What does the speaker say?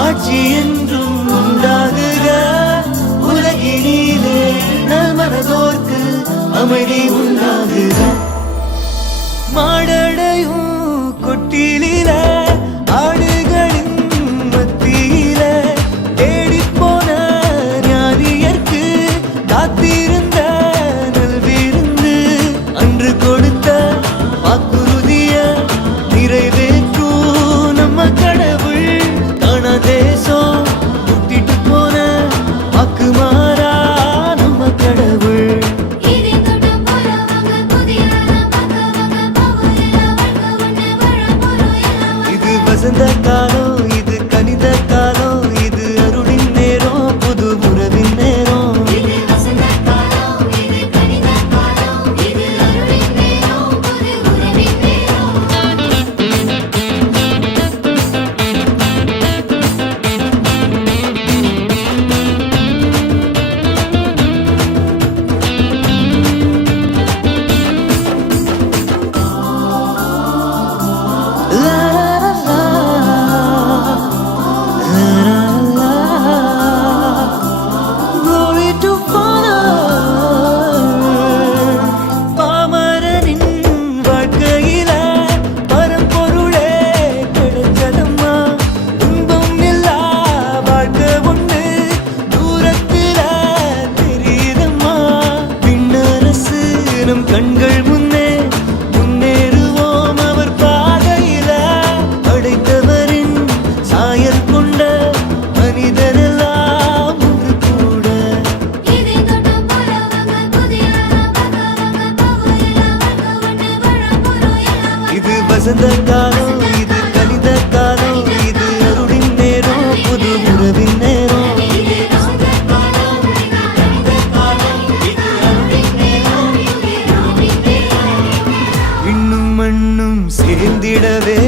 ஆட்சி என்றும் உண்டாகுக உலகினிலே மனதோர்க்கு அமைதி உண்டாகுக மாடடையும் கொட்டிலில ஆடுகளின் மத்தியில தேடிப்போன ஞானியர்க்கு காத்திருந்த நல்விருந்து அன்று கொடுத்த வாக்குறுதிய நிறைவேற்றும் நம்ம கடவுள் தானா தேசம் விட்டுட்டு போன வாக்கு மாறா நம்ம கடவுள் வசந்த காலம் இது கனித காலம் இது அருளின் நேரம் புது உறவின் நேரம் கண்கள் முன்னே முன்னேறுவோம் அவர் பாதையில அடைத்தவரின் சாயல் கொண்ட மனிதனெல்லாம் ஒன்று கூட இது வசந்த காலம் இது கனித காலம் இது அருளின் நேரம் புது உறவின் நேரம் மண்ணும் சேர்ந்திடவே